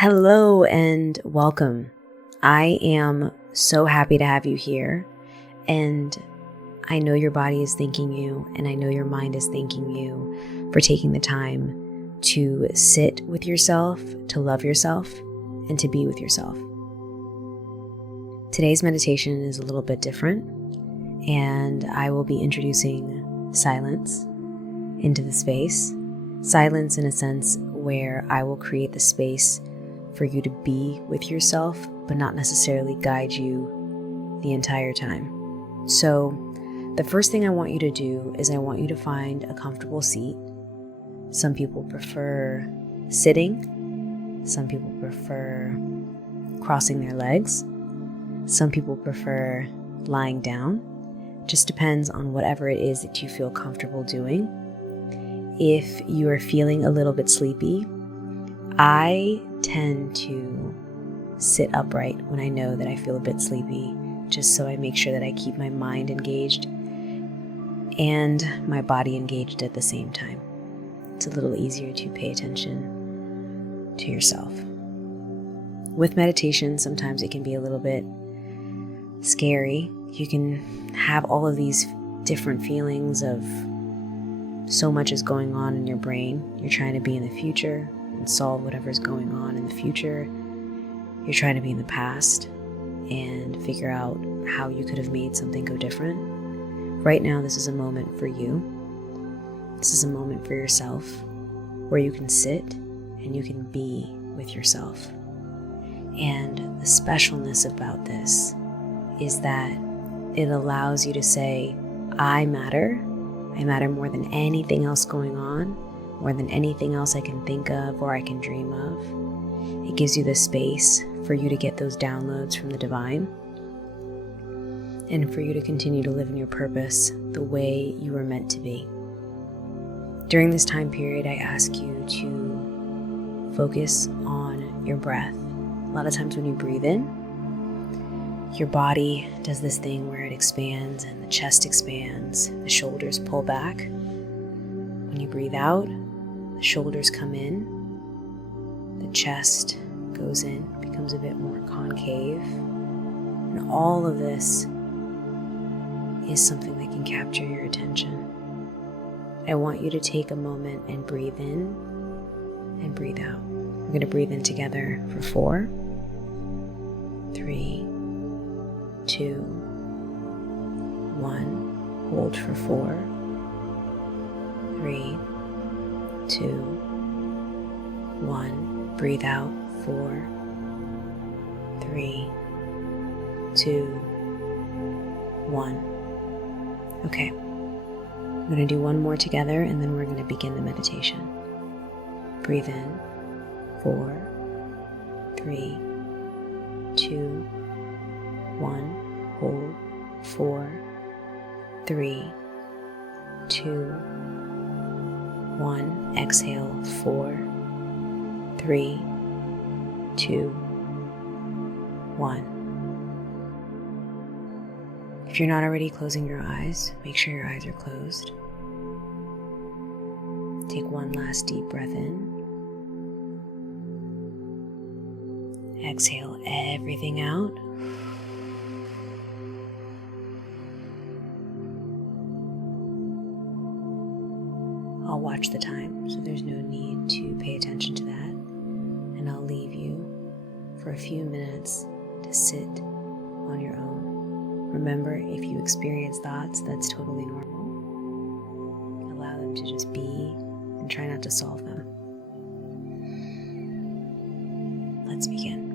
Hello and welcome. I am so happy to have you here, and I know your body is thanking you, and I know your mind is thanking you for taking the time to sit with yourself, to love yourself, and to be with yourself. Today's meditation is a little bit different, and I will be introducing silence into the space. Silence in a sense where I will create the space for you to be with yourself, but not necessarily guide you the entire time. So the first thing I want you to do is I want you to find a comfortable seat. Some people prefer sitting. Some people prefer crossing their legs. Some people prefer lying down. Just depends on whatever it is that you feel comfortable doing. If you are feeling a little bit sleepy, I tend to sit upright when I know that I feel a bit sleepy, just so I make sure that I keep my mind engaged and my body engaged at the same time. It's a little easier to pay attention to yourself. With meditation, sometimes it can be a little bit scary. You can have all of these different feelings of so much is going on in your brain. You're trying to be in the future and solve whatever's going on in the future. You're trying to be in the past and figure out how you could have made something go different. Right now, this is a moment for you. This is a moment for yourself where you can sit and you can be with yourself. And the specialness about this is that it allows you to say, I matter. I matter more than anything else going on, more than anything else I can think of or I can dream of. It gives you the space for you to get those downloads from the divine and for you to continue to live in your purpose the way you were meant to be. During this time period, I ask you to focus on your breath. A lot of times when you breathe in, your body does this thing where it expands and the chest expands, the shoulders pull back. When you breathe out, the shoulders come in, the chest goes in, becomes a bit more concave. And all of this is something that can capture your attention. I want you to take a moment and breathe in and breathe out. We're going to breathe in together for 4, 3, 2, 1. Hold for 4, 3, 2, 1. Breathe out. 4, 3, 2, 1. Okay. I'm going to do one more together and then we're going to begin the meditation. Breathe in. 4, 3, 2, 1. Hold. 4, 3, 2, 1. Exhale. 4, 3, 2, 1. If you're not already closing your eyes, make sure your eyes are closed. Take one last deep breath in. Exhale everything out. I'll watch the time, so there's no need to pay attention to that. And I'll leave you for a few minutes to sit on your own. Remember, if you experience thoughts, that's totally normal. Allow them to just be and try not to solve them. Let's begin.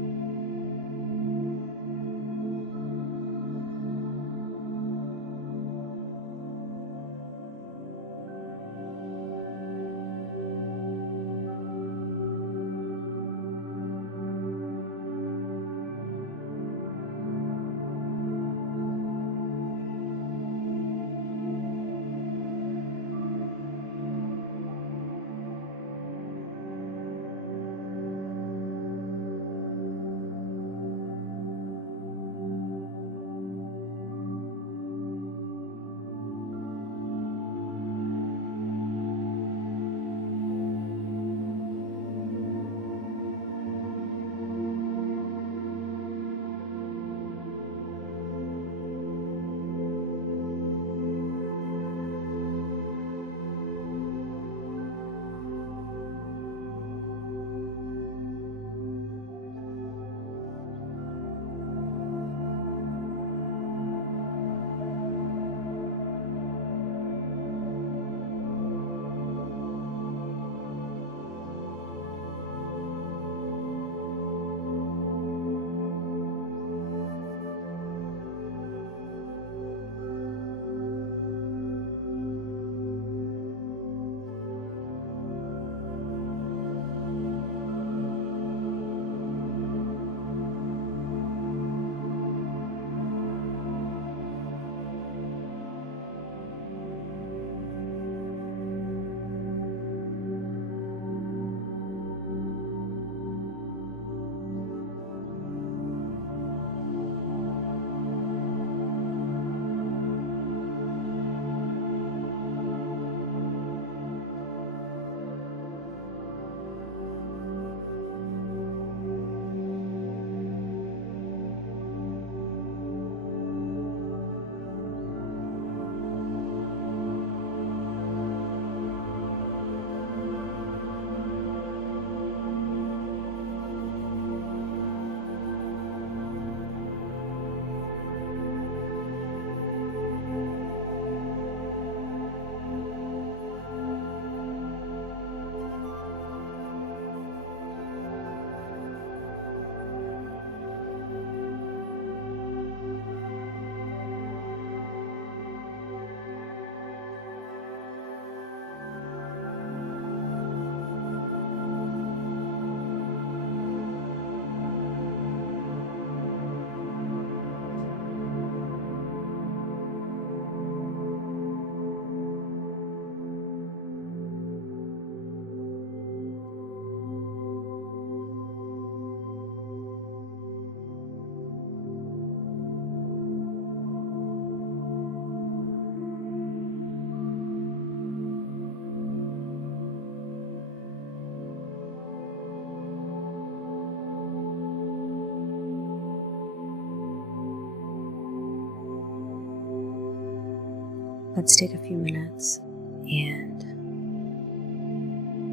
let's take a few minutes and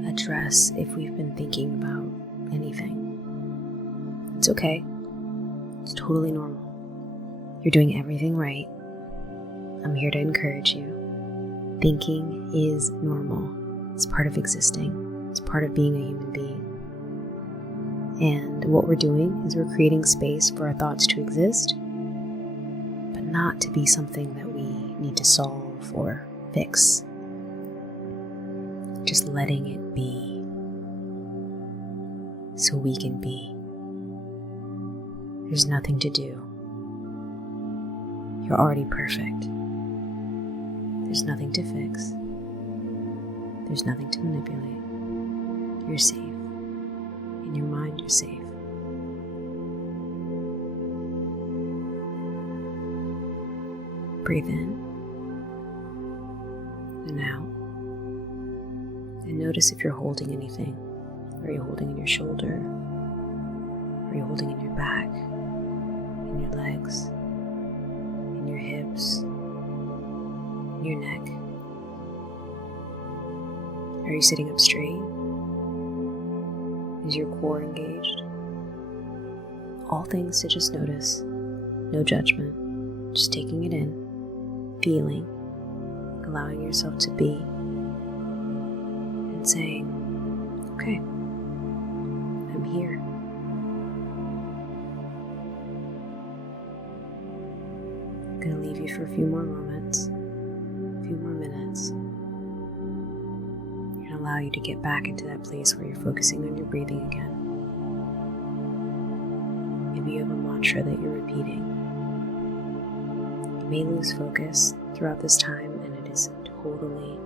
address if we've been thinking about anything. It's okay. It's totally normal. You're doing everything right. I'm here to encourage you. Thinking is normal. It's part of existing. It's part of being a human being. And what we're doing is we're creating space for our thoughts to exist, but not to be something that we need to solve or fix. Just letting it be so we can be. There's nothing to do. You're already perfect. There's nothing to fix. There's nothing to manipulate. You're safe. In your mind, you're safe. Breathe in and out. And notice if you're holding anything. Are you holding in your shoulder? Are you holding in your back? In your legs? In your hips? In your neck? Are you sitting up straight? Is your core engaged? All things to just notice. No judgment. Just taking it in. Feeling. Allowing yourself to be. And saying, okay, I'm here. I'm going to leave you for a few more moments, a few more minutes. And allow you to get back into that place where you're focusing on your breathing again. Maybe you have a mantra that you're repeating. You may lose focus throughout this time, and it is totally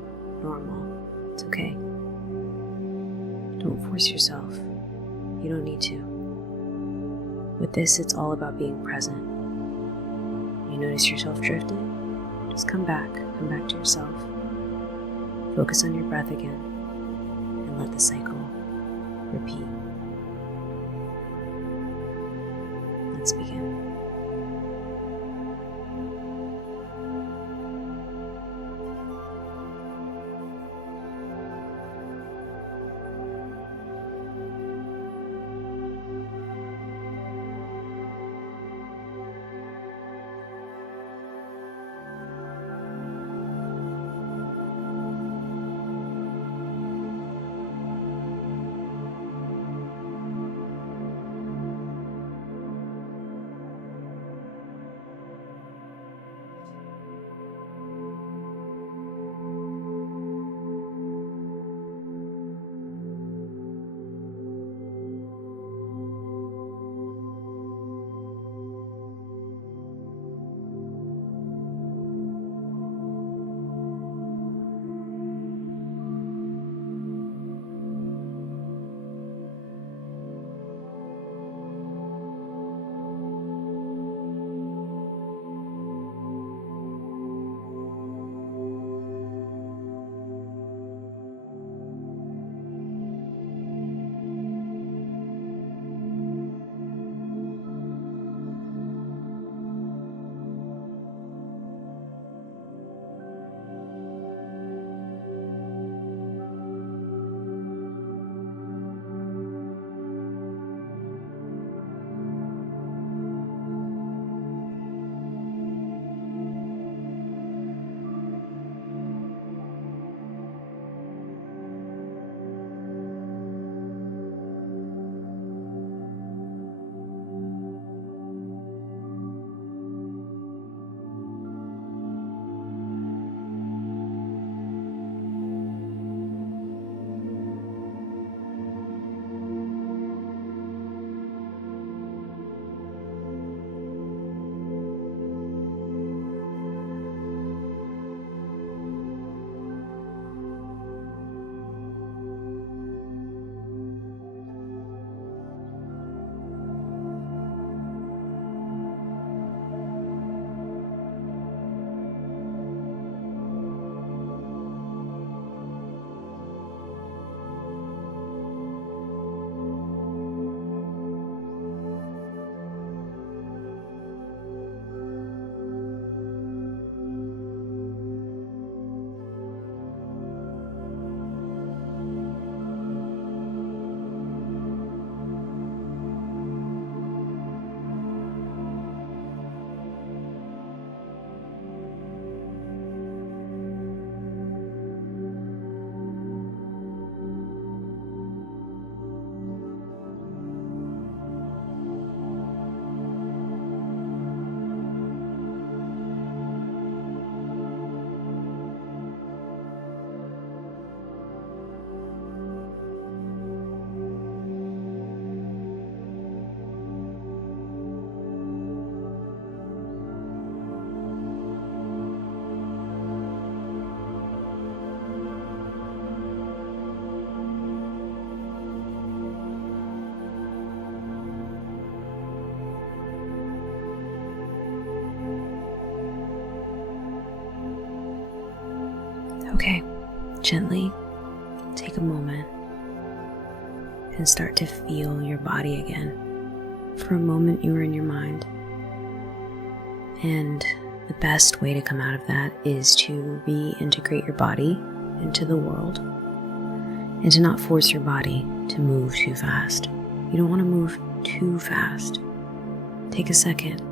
normal. It's okay. Don't force yourself. You don't need to. With this, it's all about being present. You notice yourself drifting? Just come back to yourself. Focus on your breath again, and let the cycle repeat. Let's begin. Okay, gently take a moment and start to feel your body again. For a moment, you were in your mind. And the best way to come out of that is to reintegrate your body into the world and to not force your body to move too fast. You don't want to move too fast. Take a second.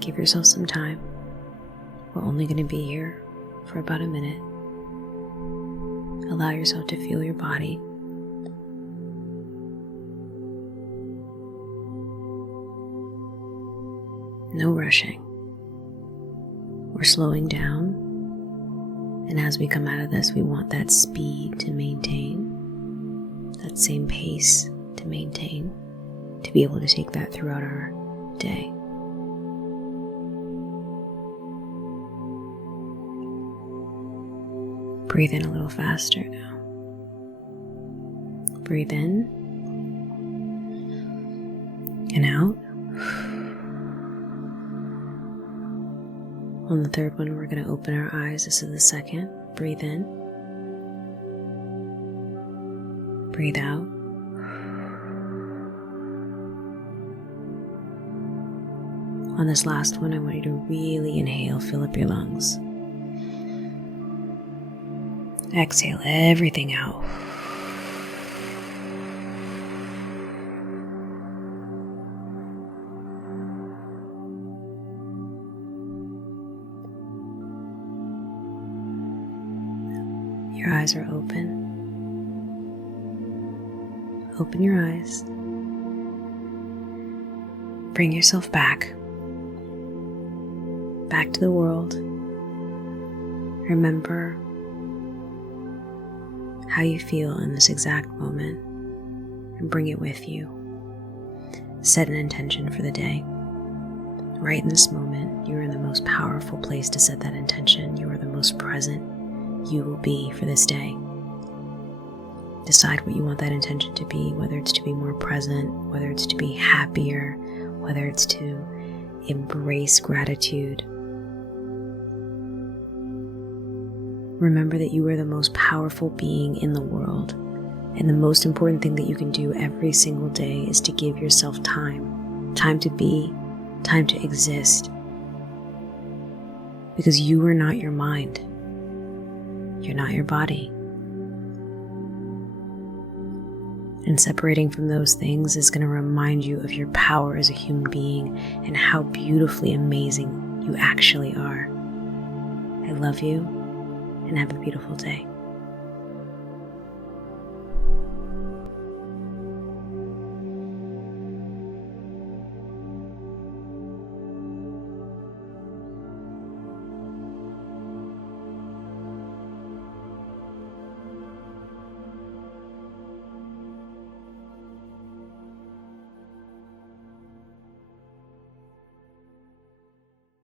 Give yourself some time. We're only going to be here for about a minute. Allow yourself to feel your body. No rushing. We're slowing down, and as we come out of this, we want that speed to maintain, that same pace to maintain, to be able to take that throughout our day. Breathe in a little faster now. Breathe in and out. On the third one, we're going to open our eyes. This is the second. Breathe in. Breathe out. On this last one, I want you to really inhale, fill up your lungs. Exhale everything out. Your eyes are open. Open your eyes. Bring yourself back to the world. Remember how you feel in this exact moment and bring it with you. Set an intention for the day. Right in this moment, you are in the most powerful place to set that intention. You are the most present you will be for this day. Decide what you want that intention to be, whether it's to be more present, whether it's to be happier, whether it's to embrace gratitude. Remember that you are the most powerful being in the world, and the most important thing that you can do every single day is to give yourself time to be, time to exist, because you are not your mind. You're not your body. And separating from those things is going to remind you of your power as a human being and how beautifully amazing you actually are. I love you, and have a beautiful day.